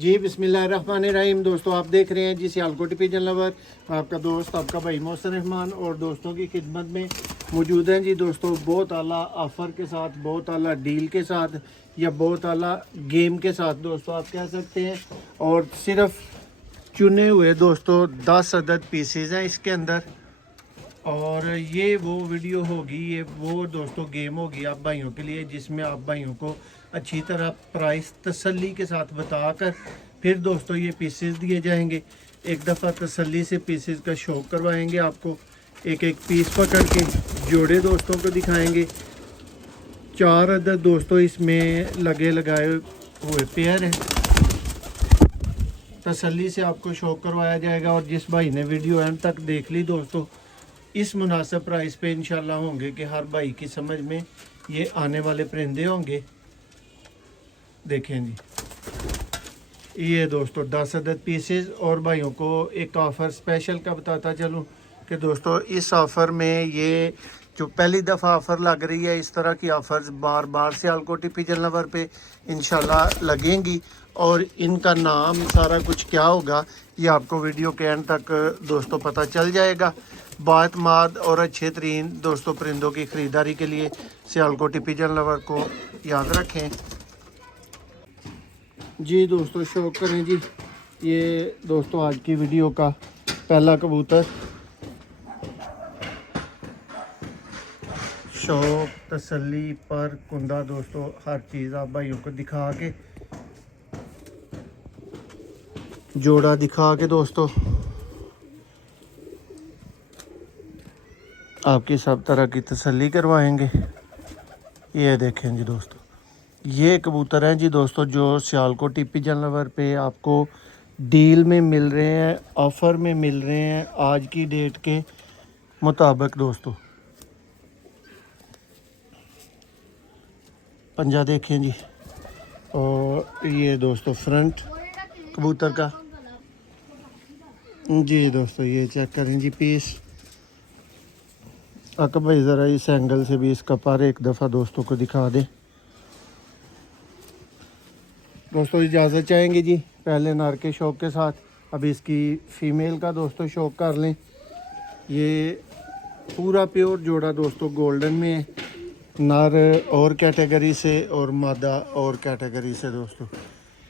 जी बिस्मिल्लाहिर्रहमानिर्रहीम। दोस्तों आप देख रहे हैं जी सियालकोट पिजन लवर। मैं आपका दोस्त आपका भाई मोहसिन रहमान और दोस्तों की खिदमत में मौजूद हैं जी। दोस्तों बहुत आला ऑफ़र के साथ, बहुत आला डील के साथ या बहुत आला गेम के साथ दोस्तों आप कह सकते हैं। और सिर्फ चुने हुए दोस्तों 10 अदद पीसेज हैं इसके अंदर। और ये वो वीडियो होगी, ये वो दोस्तों गेम होगी आप भाइयों के लिए, जिसमें आप भाइयों को अच्छी तरह प्राइस तसल्ली के साथ बताकर फिर दोस्तों ये पीसेस दिए जाएंगे। एक दफ़ा तसल्ली से पीसेस का शौक करवाएंगे आपको, एक एक पीस पकड़ के जोड़े दोस्तों को दिखाएंगे। 4 अदद दोस्तों इसमें लगे लगाए हुए पेयर हैं। तसल्ली से आपको शौक करवाया जाएगा। और जिस भाई ने वीडियो एंड तक देख ली दोस्तों, इस मुनासिब प्राइस पे इंशाल्लाह होंगे कि हर भाई की समझ में ये आने वाले परिंदे होंगे। देखें जी, ये दोस्तों 10 अदद पीसेस। और भाइयों को एक ऑफ़र स्पेशल का बताता चलूँ कि दोस्तों इस ऑफ़र में ये जो पहली दफ़ा ऑफ़र लग रही है, इस तरह की ऑफ़र्स बार बार सियालकोट पिजन लवर पे इंशाल्लाह लगेंगी। और इनका नाम सारा कुछ क्या होगा ये आपको वीडियो के एंड तक दोस्तों पता चल जाएगा। बातमाद और अच्छे तरीन दोस्तों परिंदों की ख़रीदारी के लिए सियालकोट पिजन लवर को याद रखें जी। दोस्तों शौक करें जी, ये दोस्तों आज की वीडियो का पहला कबूतर। शौक तसल्ली पर कुंदा दोस्तों हर चीज़ आप भाइयों को दिखा के, जोड़ा दिखा के दोस्तों आपकी सब तरह की तसल्ली करवाएंगे। ये देखें जी दोस्तों, ये कबूतर हैं जी दोस्तों जो सियालकोट पिजन लवर पे आपको डील में मिल रहे हैं, ऑफ़र में मिल रहे हैं आज की डेट के मुताबिक दोस्तों। पंजा देखें जी। और ये दोस्तों फ्रंट कबूतर का जी दोस्तों, ये चेक करें जी पीस। आका भाई ज़रा इस एंगल से भी इसका पर एक दफ़ा दोस्तों को दिखा दें। दोस्तों इजाज़त चाहेंगे जी पहले नर के शौक के साथ, अब इसकी फ़ीमेल का दोस्तों शौक कर लें। ये पूरा प्योर जोड़ा दोस्तों गोल्डन में है, नर और कैटेगरी से और मादा और कैटेगरी से दोस्तों।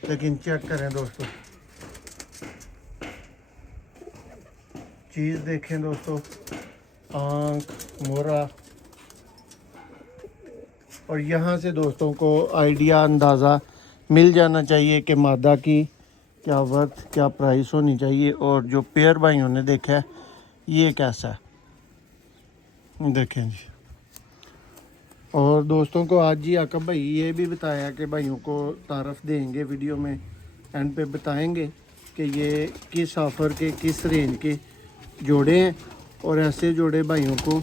लेकिन चेक करें दोस्तों, चीज़ देखें दोस्तों, आँख मोरा। और यहाँ से दोस्तों को आइडिया अंदाज़ा मिल जाना चाहिए कि मादा की क्या वर्थ क्या प्राइस होनी चाहिए। और जो पेयर भाइयों ने देखा है ये कैसा है देखें जी। और दोस्तों को आज जी आका भाई ये भी बताया कि भाइयों को तारफ़ देंगे, वीडियो में एंड पे बताएंगे कि ये किस ऑफ़र के किस रेंज के जोड़े हैं। और ऐसे जोड़े भाइयों को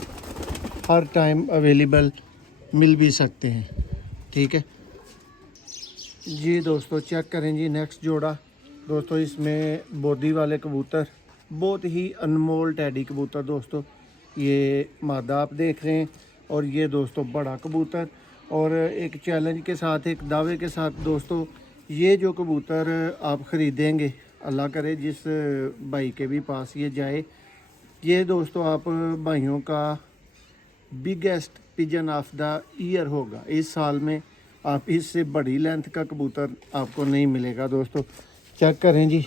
हर टाइम अवेलेबल मिल भी सकते हैं, ठीक है जी। दोस्तों चेक करें जी नेक्स्ट जोड़ा दोस्तों, इसमें बोदी वाले कबूतर, बहुत ही अनमोल टैडी कबूतर दोस्तों। ये मादा आप देख रहे हैं और ये दोस्तों बड़ा कबूतर। और एक चैलेंज के साथ, एक दावे के साथ दोस्तों, ये जो कबूतर आप ख़रीदेंगे, अल्लाह करे जिस भाई के भी पास ये जाए, ये दोस्तों आप भाइयों का biggest pigeon of the year होगा। इस साल में आप इससे बड़ी लेंथ का कबूतर आपको नहीं मिलेगा दोस्तों। चेक करें जी,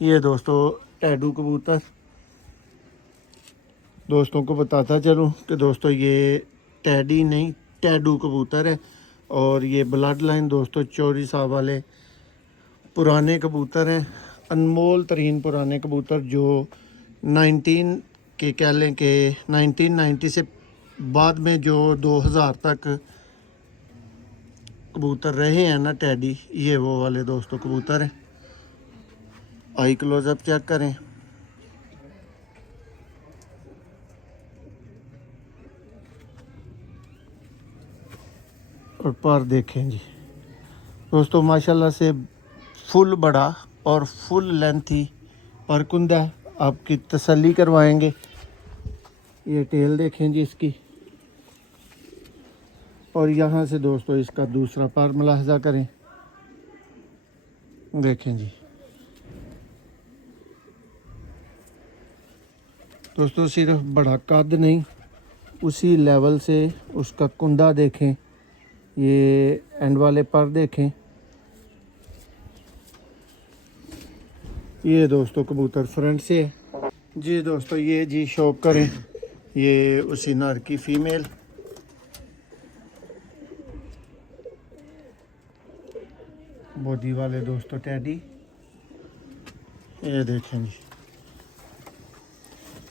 ये दोस्तों टैडू कबूतर। दोस्तों को बताता चलूँ कि दोस्तों ये टैडी नहीं टैडू कबूतर है। और ये ब्लड लाइन दोस्तों चौरी साहब वाले पुराने कबूतर हैं, अनमोल तरीन पुराने कबूतर जो 19 के कह लें कि 1990 से बाद में जो 2000 तक कबूतर रहे हैं ना टैडी, ये वो वाले दोस्तों कबूतर हैं। आई क्लोजअप चेक करें। और पर देखें जी दोस्तों, माशाल्लाह से फुल बड़ा और फुल लेंथी पर कुंदा आपकी तसल्ली करवाएंगे। ये टेल देखें जी इसकी। और यहाँ से दोस्तों इसका दूसरा पर मुलाहजा करें। देखें जी दोस्तों, सिर्फ बड़ा कद नहीं, उसी लेवल से उसका कुंदा देखें, ये एंड वाले पर देखें। ये दोस्तों कबूतर फ्रंट से है जी। दोस्तों ये जी शौक करें, ये उसी नर की फीमेल। बॉडी वाले दोस्तों टैडी, ये देखें जी।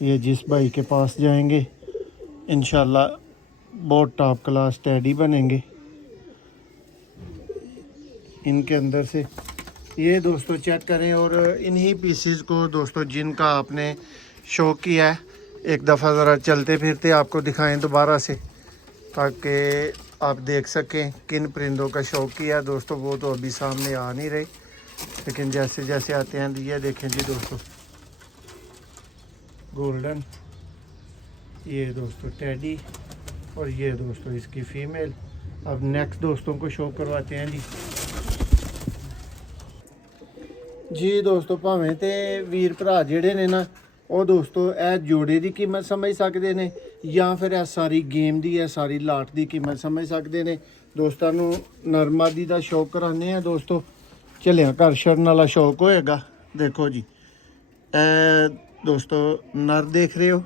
ये जिस भाई के पास जाएंगे इंशाल्लाह बहुत टॉप क्लास टैडी बनेंगे इनके अंदर से। ये दोस्तों चेक करें। और इन्हीं पीसेस को दोस्तों जिनका आपने शौक किया है, एक दफ़ा ज़रा चलते फिरते आपको दिखाएं दोबारा से, ताकि आप देख सकें किन परिंदों का शौक किया है दोस्तों। वो तो अभी सामने आ नहीं रहे, लेकिन जैसे जैसे आते हैं ये देखें जी दोस्तों, गोल्डन, ये दोस्तों टैडी, और ये दोस्तों इसकी फ़ीमेल। अब नेक्स्ट दोस्तों को शो करवाते हैं जी दोस्तों। भावें तो वीर भरा जिहड़े ने ना, ਉਹ ਦੋਸਤੋ ਇਹ ਜੋੜੇ ਦੀ ਕੀਮਤ ਸਮਝ ਸਕਦੇ ਨੇ, ਜਾਂ ਫਿਰ ਇਹ ਸਾਰੀ ਗੇਮ ਦੀ, ਇਹ ਸਾਰੀ ਲਾਟ ਦੀ ਕੀਮਤ ਸਮਝ ਸਕਦੇ ਨੇ। ਦੋਸਤਾਂ ਨੂੰ ਨਰਮਾਦੀ ਦਾ ਸ਼ੌਕ ਕਰਾਉਂਦੇ ਆ ਦੋਸਤੋ, ਝੱਲਿਆਂ ਘਰ ਛੱਡਣ ਵਾਲਾ ਸ਼ੌਕ ਹੋਏਗਾ। ਦੇਖੋ ਜੀ ਇਹ ਦੋਸਤੋ ਨਰ ਦੇਖ ਰਹੇ ਹੋ,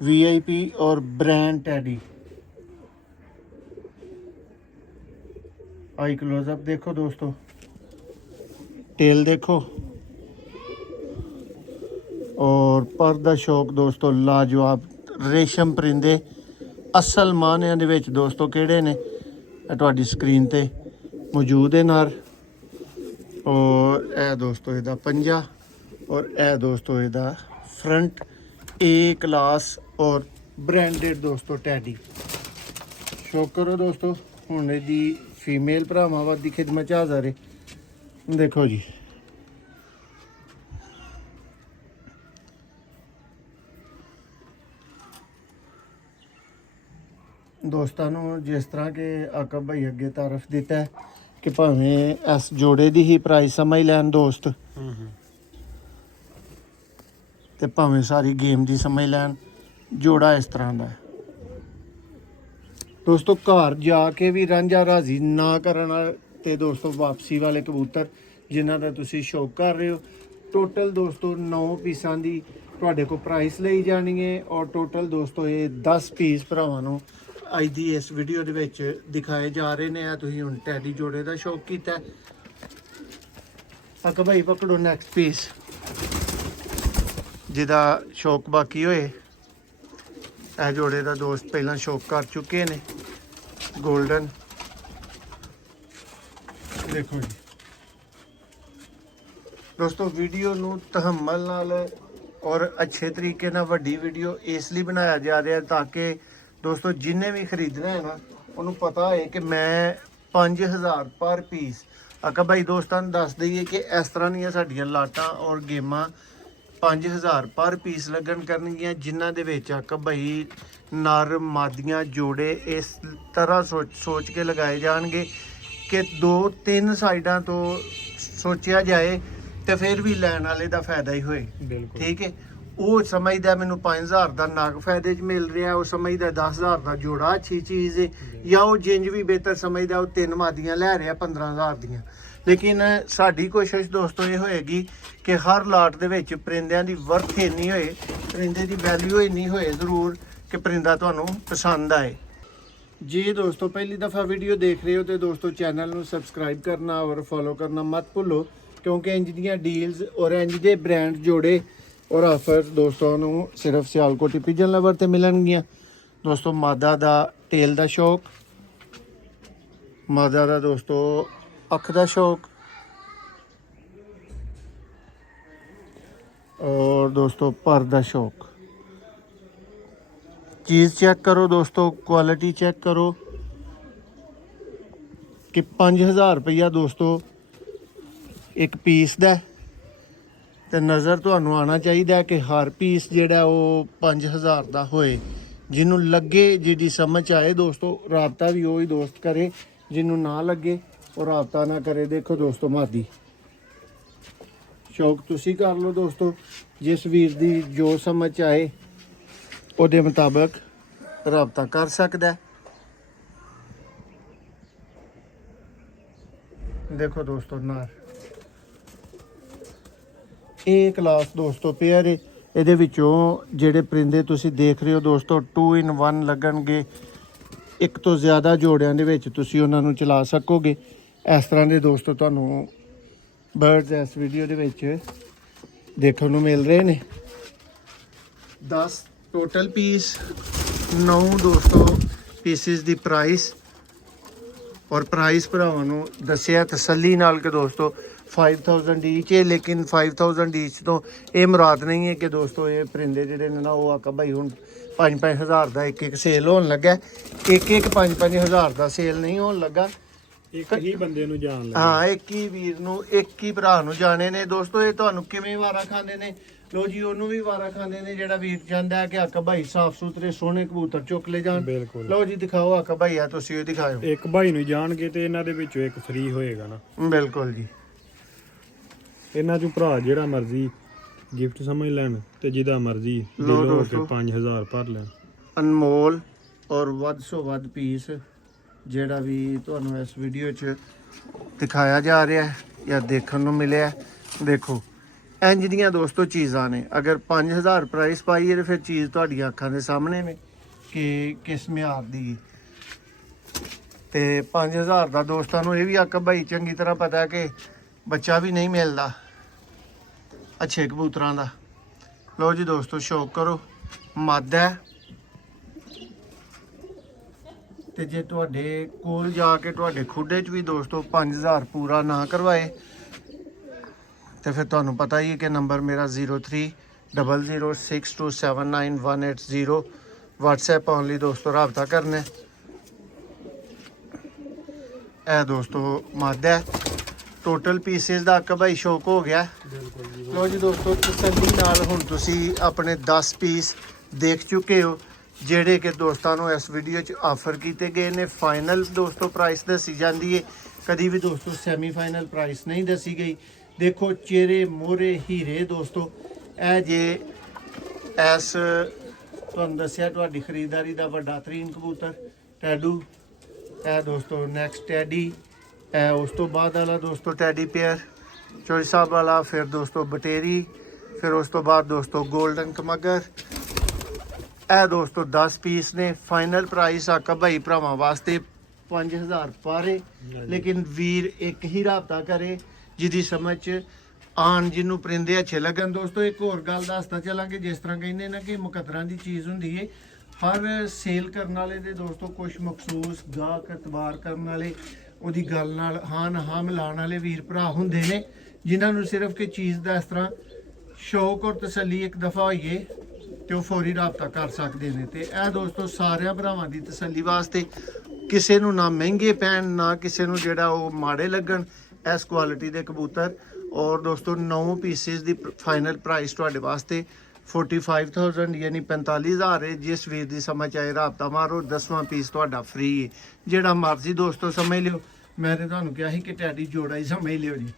VIP और ब्रांड टैडी। आई क्लोजअप देखो दोस्तों, टेल देखो, और पर दा शौक दोस्तों लाजवाब। रेशम परिंदे असल मानिਆਂ ਦੇ ਵਿੱਚ ਦੋਸਤੋ ਕਿਹੜੇ ਨੇ, ਇਹ ਤੁਹਾਡੀ ਸਕਰੀਨ ਤੇ ਮੌਜੂਦ ਹੈ ਨਰ। और ਇਹ ਦੋਸਤੋ ਇਹਦਾ ਪੰਜਾ, और ਇਹ ਦੋਸਤੋ ਇਹਦਾ फ्रंट ए क्लास और ब्रांडेड दोस्तों टैडी। शौक करो दोस्तों, हुण दी फीमेल भरावां दी खिदमत च हाज़र है। देखो जी दोस्तों जिस तरह के आकब भाई अगे तारफ दिता है कि भावें इस जोड़े की ही प्राइस समझ लैन दोस्त, ते भावें सारी गेम की समझ लैन। जोड़ा इस तरह का है दोस्तों, घर जाके भी रांझा राजी ना करना ते दोस्तों वापसी वाले कबूतर जिन्हां दा तुसीं शौक कर रहे हो। टोटल दोस्तों 9 पीसां दी तुहाडे कोल प्राइस लई जानी है, और टोटल दोस्तों ये 10 पीस भरावां नूं अज दी इस वीडियो दे विच दिखाए जा रहे ने। तुसीं हुण टैडी जोड़े दा शौक कीता है, अक भाई पकड़ो नैक्सट पीस जिहदा शौक बाकी होए। ਇਹ जोड़े का दोस्त पहला शौक कर चुके ने, गोल्डन। देखो जी दोस्तों, वीडियो नू तहम्मल नाल और अच्छे तरीके नाल वड्डी वीडियो इसलिए बनाया जा रहा है ताकि दोस्तों जिन्हें भी खरीदना है ना उन्होंने पता है कि मैं 5000 पर पीस। अका भाई दोस्तों दस दईए कि इस तरह दी साडियां लाटां और गेमां 5000 पर पीस लगन करनगियां, जिन्हां दे विच आकब भाई नर मादियां जोड़े इस तरह सोच के लगाए जाएंगे कि 2-3 साइडां तो सोचा जाए तो फिर भी लैन वाले का फायदा ही होए। ठीक है, वो समझदा मैनू 5000 का नग फायदे च मिल रहा, वो समझदा 10000 का जोड़ा अच्छी चीज़ है, या वो जिंज भी बेहतर समझदा वो 3 मादियां लै रहा 15000 दियां। लेकिन साडी कोशिश दोस्तों ये होएगी कि हर लाट दे विच परिंदिਆਂ ਦੀ वर्थ इन्नी होए, परिंदे की वैल्यू इन्नी होए जरूर कि परिंदा तुहानू पसंद आए जी। दोस्तों पहली दफ़ा वीडियो देख रहे हो तो दोस्तों चैनल नू सबसक्राइब करना और फॉलो करना मत भुलो, क्योंकि इंज दियां डील्स और इंज दे ब्रांड जोड़े और ऑफर दोस्तों नू सिर्फ सियालकोटी पिजन लवर ते मिलणगियां। दोस्तों मादा दा टेल दा शौक, मादा दा दोस्तों अख दा शौक, और दोस्तों पर दा शौक। चीज़ चेक करो दोस्तों, क्वालिटी चेक करो कि 5000 रुपया दोस्तों एक पीस दा, ते नज़र तुहानू आना चाहिए कि हर पीस जिहड़ा वो 5000 का होए। जिन्हों लगे जिहदी समझ आए दोस्तों राबता भी वही दोस्त करे, जिन्हों ना लगे ਔਰ ਰਾਬਤਾ ਨਾ ਕਰੇ। ਦੇਖੋ ਦੋਸਤੋ ਮਾਦੀ ਸ਼ੌਕ ਤੁਸੀਂ ਕਰ ਲਓ ਦੋਸਤੋ, ਜਿਸ ਵੀਰ ਦੀ ਜੋ ਸਮਝ ਆਏ ਉਹਦੇ ਮੁਤਾਬਕ ਰਾਬਤਾ ਕਰ ਸਕਦਾ। ਦੇਖੋ ਦੋਸਤੋ ਨਾਰ ਇਹ ਕਲਾਸ ਦੋਸਤੋ ਪੇਅਰ ਏ। ਇਹਦੇ ਵਿੱਚੋਂ ਜਿਹੜੇ ਪਰਿੰਦੇ ਤੁਸੀਂ ਦੇਖ ਰਹੇ ਹੋ ਦੋਸਤੋ 2 in 1 ਲੱਗਣਗੇ। ਇੱਕ ਤੋਂ ਜ਼ਿਆਦਾ ਜੋੜਿਆਂ ਦੇ ਵਿੱਚ ਤੁਸੀਂ ਉਹਨਾਂ ਨੂੰ ਚਲਾ ਸਕੋਗੇ। ਇਸ ਤਰ੍ਹਾਂ ਦੇ ਦੋਸਤੋ ਤੁਹਾਨੂੰ ਬਰਡਸ ਇਸ ਵੀਡੀਓ ਦੇ ਵਿੱਚ ਦੇਖਣ ਨੂੰ ਮਿਲ ਰਹੇ ਨੇ। 10 ਟੋਟਲ ਪੀਸ, 9 ਦੋਸਤੋ ਪੀਸਿਸ ਦੀ ਪ੍ਰਾਈਸ। ਔਰ ਪ੍ਰਾਈਸ ਭਰਾਵਾਂ ਨੂੰ ਦੱਸਿਆ ਤਸੱਲੀ ਨਾਲ ਕਿ ਦੋਸਤੋ 5000 ਈਚ ਹੈ। ਲੇਕਿਨ 5000 ਈਚ ਤੋਂ ਇਹ ਮੁਰਾਦ ਨਹੀਂ ਹੈ ਕਿ ਦੋਸਤੋ ਇਹ ਪਰਿੰਦੇ ਜਿਹੜੇ ਨੇ ਨਾ ਉਹ ਆਕਾ ਭਾਈ ਹੁਣ 5-5000 ਦਾ ਇੱਕ ਸੇਲ ਹੋਣ ਲੱਗਾ। ਇੱਕ 5-5000 ਦਾ ਸੇਲ ਨਹੀਂ ਹੋਣ ਲੱਗਾ। ਇੱਕ ਹੀ ਬੰਦੇ ਨੂੰ ਜਾਣ ਲੱਗਾ। ਹਾਂ, ਇੱਕ ਹੀ ਵੀਰ ਨੂੰ, ਇੱਕ ਹੀ ਭਰਾ ਨੂੰ ਜਾਣੇ ਨੇ ਦੋਸਤੋ। ਇਹ ਤੁਹਾਨੂੰ ਕਿਵੇਂ ਵਾਰਾ ਖਾਂਦੇ ਨੇ? ਲੋ ਜੀ ਉਹਨੂੰ ਵੀ ਵਾਰਾ ਖਾਂਦੇ ਨੇ ਜਿਹੜਾ ਵੀਰ ਚਾਹੁੰਦਾ ਹੈ ਕਿ ਆਕਾ ਭਾਈ ਸਾਫ ਸੁਥਰੇ ਸੋਹਣੇ ਕਬੂਤਰ ਚੁੱਕ ਲੈ ਜਾਣ। ਬਿਲਕੁਲ। ਲੋ ਜੀ ਦਿਖਾਓ ਆਕਾ ਭਾਈ ਆ, ਤੁਸੀਂ ਉਹ ਦਿਖਾਓ। ਇੱਕ ਭਾਈ ਨੂੰ ਜਾਣਗੇ ਤੇ ਇਹਨਾਂ ਦੇ ਵਿੱਚੋਂ ਇੱਕ ਫ੍ਰੀ ਹੋਏਗਾ ਨਾ। ਬਿਲਕੁਲ ਜੀ। ਇਹਨਾਂ ਚੋਂ ਭਰਾ ਜਿਹੜਾ ਮਰਜ਼ੀ ਗਿਫਟ ਸਮਝ ਲੈਣ ਤੇ ਜਿਹਦਾ ਮਰਜ਼ੀ ਦਿਲੋਂ ਹੋ ਕੇ 5000 ਭਰ ਲੈਣ। ਅਨਮੋਲ ਔਰ ਵੱਧ ਤੋਂ ਵੱਧ ਪੀਸ ਜਿਹੜਾ ਵੀ ਤੁਹਾਨੂੰ ਇਸ ਵੀਡੀਓ 'ਚ ਦਿਖਾਇਆ ਜਾ ਰਿਹਾ ਹੈ ਜਾਂ ਦੇਖਣ ਨੂੰ ਮਿਲਿਆ, ਦੇਖੋ ਇੰਜ ਦੀਆਂ ਦੋਸਤੋ ਚੀਜ਼ਾਂ ਨੇ। ਅਗਰ 5000 ਪ੍ਰਾਈਸ ਪਾਈਏ ਤਾਂ ਫਿਰ ਚੀਜ਼ ਤੁਹਾਡੀਆਂ ਅੱਖਾਂ ਦੇ ਸਾਹਮਣੇ ਨੇ ਕਿ ਕਿਸ ਮਿਆਰ ਦੀ। ਤੇ 5000 ਦਾ ਦੋਸਤਾਂ ਨੂੰ ਇਹ ਵੀ ਆਕਾ ਭਾਈ ਚੰਗੀ ਤਰ੍ਹਾਂ ਪਤਾ ਹੈ ਕਿ ਬੱਚਾ ਵੀ ਨਹੀਂ ਮਿਲਦਾ ਅੱਛੇ ਕਬੂਤਰਾਂ ਦਾ। ਲਓ ਜੀ ਦੋਸਤੋ ਸ਼ੌਕ ਕਰੋ, ਮੱਧ ਹੈ। ਤੇ ਜੇ ਤੁਹਾਡੇ ਕੋਲ ਜਾ ਕੇ ਤੁਹਾਡੇ ਖੁੱਡੇ 'ਚ ਵੀ ਦੋਸਤੋ 5000 ਪੂਰਾ ਨਾ ਕਰਵਾਏ ਤੇ ਫਿਰ ਤੁਹਾਨੂੰ ਪਤਾ ਹੀ ਹੈ ਕਿ ਨੰਬਰ ਮੇਰਾ 030062791880 WhatsApp ਓਨਲੀ ਦੋਸਤੋ ਰਾਬਤਾ ਕਰਨਾ। ਇਹ ਦੋਸਤੋ ਮੱਧ ਹੈ। ਟੋਟਲ ਪੀਸਿਸ ਦਾ ਆਕਾ ਭਾਈ ਸ਼ੌਕ ਹੋ ਗਿਆ। ਲੋ ਜੀ ਦੋਸਤੋ ਤਸੱਲੀ ਨਾਲ ਹੁਣ ਤੁਸੀਂ ਆਪਣੇ 10 ਪੀਸ ਦੇਖ ਚੁੱਕੇ ਹੋ ਜਿਹੜੇ ਕਿ ਦੋਸਤਾਂ ਨੂੰ ਇਸ ਵੀਡੀਓ 'ਚ ਆਫਰ ਕੀਤੇ ਗਏ ਨੇ। ਫਾਈਨਲ ਦੋਸਤੋ ਪ੍ਰਾਈਸ ਦੱਸੀ ਜਾਂਦੀ ਹੈ, ਕਦੀ ਵੀ ਦੋਸਤੋ ਸੈਮੀ ਫਾਈਨਲ ਪ੍ਰਾਈਸ ਨਹੀਂ ਦੱਸੀ ਗਈ। ਦੇਖੋ ਚਿਹਰੇ ਮੋਹਰੇ ਹੀਰੇ ਦੋਸਤੋ। ਇਹ ਜੇ ਐਸ ਤੁਹਾਨੂੰ ਦੱਸਿਆ ਤੁਹਾਡੀ ਖਰੀਦਦਾਰੀ ਦਾ ਵੱਡਾ ਤਰੀਨ ਕਬੂਤਰ ਟੈਡੂ, ਇਹ ਦੋਸਤੋ ਨੈਕਸਟ ਟੈਡੀ, ਇਹ ਉਸ ਤੋਂ ਬਾਅਦ ਵਾਲਾ ਦੋਸਤੋ ਟੈਡੀ ਪੇਅਰ ਚੋਈ ਸਾਹਿਬ ਵਾਲਾ, ਫਿਰ ਦੋਸਤੋ ਬਟੇਰੀ, ਫਿਰ ਉਸ ਤੋਂ ਬਾਅਦ ਦੋਸਤੋ 골ਡਨ ਕਮਗਰ। ਇਹ ਦੋਸਤੋ 10 ਪੀਸ ਨੇ। ਫਾਈਨਲ ਪ੍ਰਾਈਸ ਆਕਾ ਭਾਈ ਭਰਾਵਾਂ ਵਾਸਤੇ 5000 ਪਾਰੇ। ਲੇਕਿਨ ਵੀਰ ਇੱਕ ਹੀ ਰਾਬਤਾ ਕਰੇ ਜਿਹਦੀ ਸਮਝ 'ਚ ਆਣ, ਜਿਹਨੂੰ ਪਰਿੰਦੇ ਅੱਛੇ ਲੱਗਣ। ਦੋਸਤੋ ਇੱਕ ਹੋਰ ਗੱਲ ਦੱਸਦਾ ਚੱਲਾਂਗੇ, ਜਿਸ ਤਰ੍ਹਾਂ ਕਹਿੰਦੇ ਨਾ ਕਿ ਮੁਕੱਦਰਾਂ ਦੀ ਚੀਜ਼ ਹੁੰਦੀ ਹੈ, ਹਰ ਸੇਲ ਕਰਨ ਵਾਲੇ ਦੇ ਦੋਸਤੋ ਕੁਝ ਮਖਸੂਸ ਗਾਹਕ ਇਤਬਾਰ ਕਰਨ ਵਾਲੇ, ਉਹਦੀ ਗੱਲ ਨਾਲ ਹਾਂ ਨਾ ਹਾਂ ਮਿਲਾਉਣ ਵਾਲੇ ਵੀਰ ਭਰਾ ਹੁੰਦੇ ਨੇ, ਜਿਨ੍ਹਾਂ ਨੂੰ ਸਿਰਫ ਕਿ ਚੀਜ਼ ਦਾ ਇਸ ਤਰ੍ਹਾਂ ਸ਼ੌਕ ਔਰ ਤਸੱਲੀ ਇੱਕ ਦਫਾ ਹੋਈਏ ਤੇ ਉਹ ਫੌਰੀ ਰਾਬਤਾ ਕਰ ਸਕਦੇ ਨੇ। ਤੇ ਇਹ ਦੋਸਤੋ ਸਾਰਿਆਂ ਭਰਾਵਾਂ ਦੀ ਤਸੱਲੀ ਵਾਸਤੇ, ਕਿਸੇ ਨੂੰ ਨਾ ਮਹਿੰਗੇ ਪੈਣ ਨਾ ਕਿਸੇ ਨੂੰ ਜਿਹੜਾ ਉਹ ਮਾੜੇ ਲੱਗਣ, ਇਸ ਕੁਆਲਿਟੀ ਦੇ ਕਬੂਤਰ। ਔਰ ਦੋਸਤੋ 9 ਪੀਸਿਸ ਦੀ ਫਾਈਨਲ ਪ੍ਰਾਈਸ ਤੁਹਾਡੇ ਵਾਸਤੇ 45000 ਯਾਨੀ 45000 ਹੈ। ਜਿਸ ਵੀਰ ਦੀ ਸਮਝ ਆਏ ਰਾਬਤਾ ਮਾਰੋ, 10ਵਾਂ ਪੀਸ ਤੁਹਾਡਾ ਫ੍ਰੀ ਹੈ। ਜਿਹੜਾ ਮਰਜ਼ੀ ਦੋਸਤੋ ਸਮਝ ਲਿਓ। ਮੈਂ ਤੇ ਤੁਹਾਨੂੰ ਕਿਹਾ ਸੀ ਕਿ ਟੈਡੀ ਜੋੜਾ ਹੀ ਸਮਝ ਲਿਓ ਜੀ।